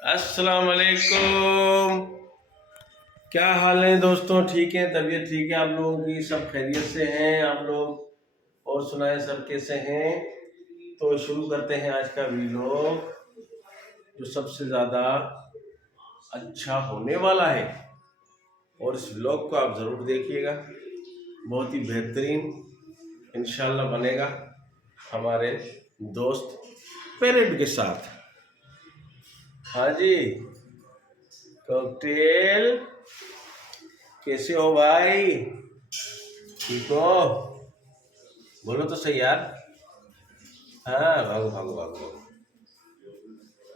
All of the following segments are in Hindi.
अस्सलाम वालेकुम। क्या हाल है दोस्तों? ठीक है? तबीयत ठीक है आप लोगों की? सब खैरियत से हैं आप लोग? और सुनाए सब कैसे हैं? तो शुरू करते हैं आज का व्लॉग जो सबसे ज़्यादा अच्छा होने वाला है। और इस व्लॉग को आप ज़रूर देखिएगा, बहुत ही बेहतरीन इंशाल्लाह बनेगा हमारे दोस्त पेरेंट के साथ। हाँ जी, कॉकटेल कैसे हो भाई? ठीक हो? बोलो तो सही यार। हाँ, भागो भागो भागो भागो।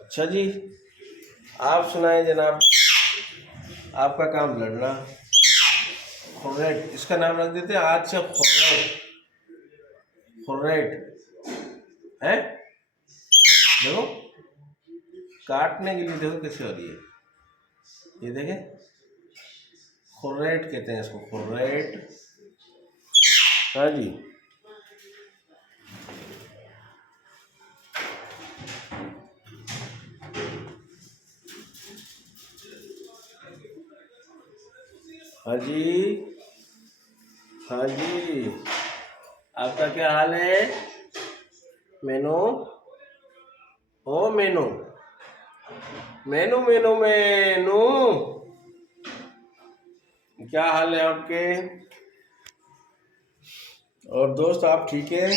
अच्छा जी, आप सुनाए जनाब। आपका काम लड़ना। खुर्रेट, इसका नाम रख देते हैं आज से खुर्रेट। खुर्रेट है। देखो काटने के लिए देखो कैसे हो रही है, ये देखें। खुर्रेट कहते हैं इसको, खुर्रेट। हाँ जी। हाँ जी। हाँ जी, आपका क्या हाल है मेनू? ओ मेनू, मेनू मेनू मेनू, क्या हाल है आपके? और दोस्त आप ठीक है?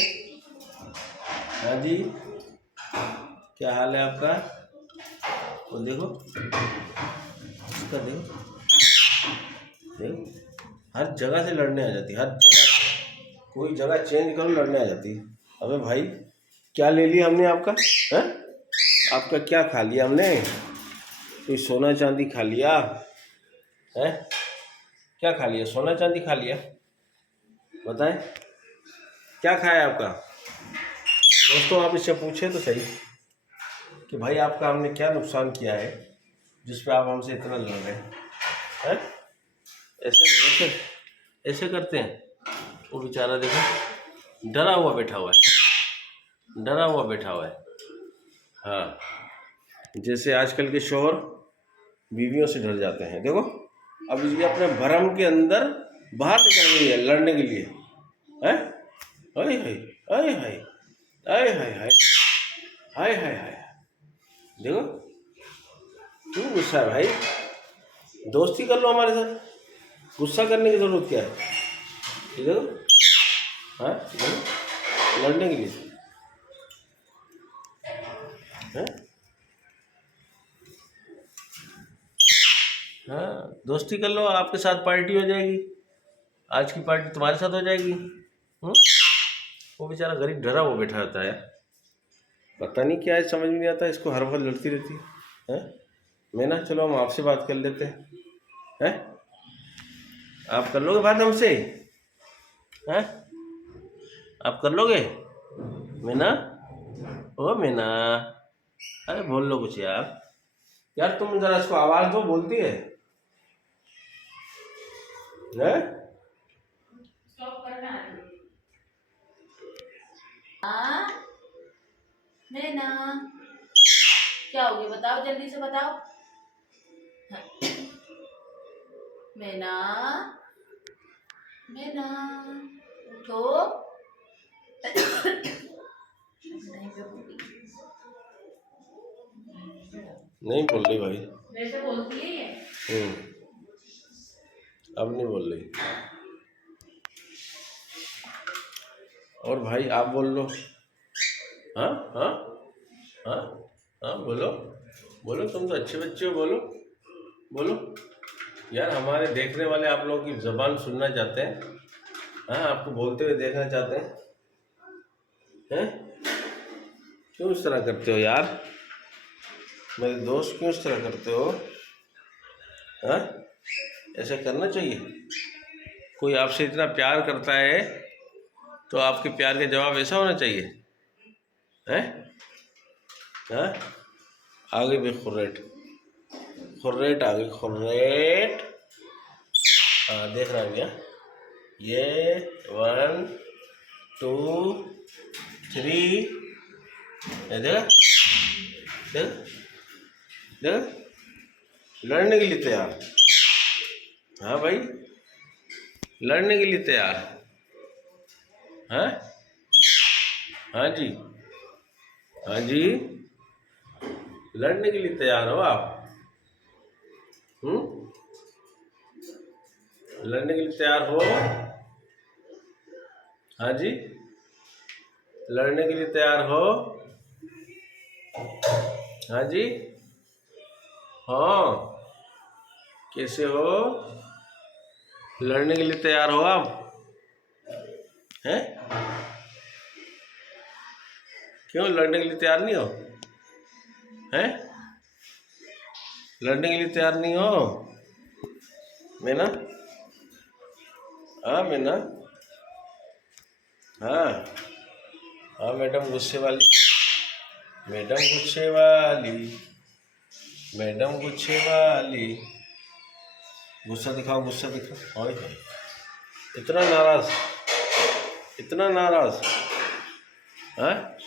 हाँ जी, क्या हाल है आपका? वो देखो, इसका देखो, देखो हर जगह से लड़ने आ जाती है, हर जगह। कोई जगह चेंज करो लड़ने आ जाती है। अबे भाई, क्या ले लिया हमने आपका? है? आपका क्या खा लिया हमने? कोई सोना चांदी खा लिया है? क्या खा लिया? सोना चांदी खा लिया? बताएं, क्या खाया आपका? दोस्तों आप इससे पूछे तो सही कि भाई आपका हमने क्या नुकसान किया है जिस पे आप हमसे इतना लड़ रहे हैं? ऐसे ऐसे ऐसे करते हैं? वो बेचारा देखो डरा हुआ बैठा हुआ है, डरा हुआ बैठा हुआ है। हाँ, जैसे आजकल के शौहर बीवियों से डर जाते हैं। देखो अब ये अपने भरम के अंदर बाहर निकल गई है लड़ने के लिए। है? हाय हाय, हाय हाय, हाय हाय हाय, हाय हाय हाय। देखो क्यों गुस्सा है भाई? दोस्ती कर लो हमारे साथ, गुस्सा करने की जरूरत क्या है? ये देखो, हाँ देखो, लड़ने के लिए है। हाँ, दोस्ती कर लो, आपके साथ पार्टी हो जाएगी। आज की पार्टी तुम्हारे साथ हो जाएगी। वो बेचारा गरीब डरा हुआ बैठा रहता है, पता नहीं क्या है, समझ में नहीं आता इसको, हर वक्त लड़ती रहती है। मैं ना, चलो हम आपसे बात कर लेते हैं। आप कर लोगे बात हमसे? हैं? आप कर लोगे? मीना, ओ मीना, अरे बोल लो कुछ यार। यार तुम जरा इसको आवाज दो, बोलती है। हैं? हाँ, नैना, क्या हो गया बताओ, जल्दी से बताओ। मैना, मैना, उठो। नहीं पे बोली। नहीं बोल रही भाई। वैसे बोलती है ये। अब नहीं बोल रही। और भाई आप बोल लो। हाँ हाँ हाँ हाँ, बोलो बोलो, तुम तो अच्छे बच्चे हो, बोलो बोलो। यार हमारे देखने वाले आप लोगों की जबान सुनना चाहते हैं। हाँ, आपको बोलते हुए देखना चाहते हैं। क्यों इस तरह करते हो यार? मेरे दोस्त क्यों इस तरह करते हो? हाँ, ऐसे करना चाहिए? कोई आपसे इतना प्यार करता है तो आपके प्यार का जवाब ऐसा होना चाहिए? है? हाँ, आ गई भाई खुर्रेट, खुर्रेट आ गई, खुर्रेट। हाँ, देख रहा है भैया, ये 1 2 3, ये देख देख, देखो लड़ने के लिए तैयार। हाँ भाई, लड़ने के लिए तैयार। हाँ हाँ जी, हाँ जी, लड़ने के लिए तैयार हो आप? लड़ने के लिए तैयार हो? हाँ जी, लड़ने के लिए तैयार हो? हाँ जी, हाँ, कैसे हो? लड़ने के लिए तैयार हो आप? हैं? क्यों लड़ने के लिए तैयार नहीं हो? हैं? लड़ने के लिए तैयार नहीं हो? मैना, हाँ मैना, हाँ हाँ, मैडम गुस्से वाली, मैडम गुस्से वाली, मैडम गुस्से वाली। गुस्सा दिखाओ, गुस्सा दिखाओ। और इतना नाराज, इतना नाराज। हाँ,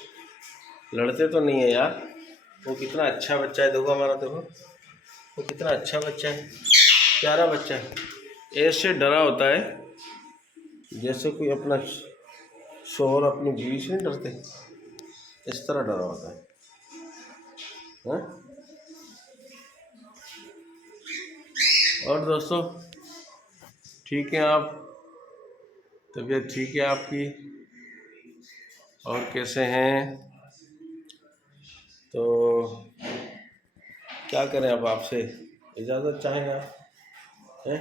लड़ते तो नहीं है यार। वो कितना अच्छा बच्चा है, देखो हमारा, देखो वो कितना अच्छा बच्चा है, प्यारा बच्चा है। ऐसे डरा होता है जैसे कोई अपना शोहर अपनी बीवी से नहीं डरते, इस तरह डरा होता है। हाँ? और दोस्तों, ठीक है आप? तबीयत ठीक है आपकी? और कैसे हैं? तो क्या करें अब आपसे? इजाज़त चाहें आप? हैं?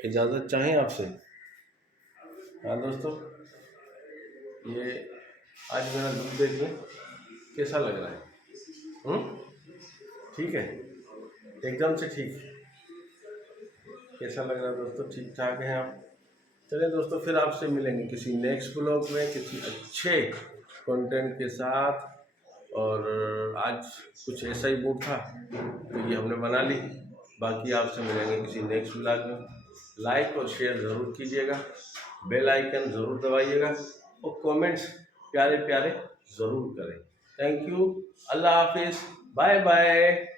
इजाज़त चाहें आपसे? हाँ दोस्तों, ये आज मेरा लुक देखिए कैसा लग रहा है। ठीक है, एकदम से ठीक। कैसा लग रहा है दोस्तों? ठीक ठाक है आप? चलिए दोस्तों, फिर आपसे मिलेंगे किसी नेक्स्ट ब्लॉग में किसी अच्छे कंटेंट के साथ। और आज कुछ ऐसा ही मूड था तो ये हमने बना ली। बाकी आपसे मिलेंगे किसी नेक्स्ट ब्लॉग में। लाइक और शेयर ज़रूर कीजिएगा, बेल आइकन ज़रूर दबाइएगा और कमेंट्स प्यारे प्यारे ज़रूर करें। थैंक यू, अल्लाह हाफिज़, बाय बाय।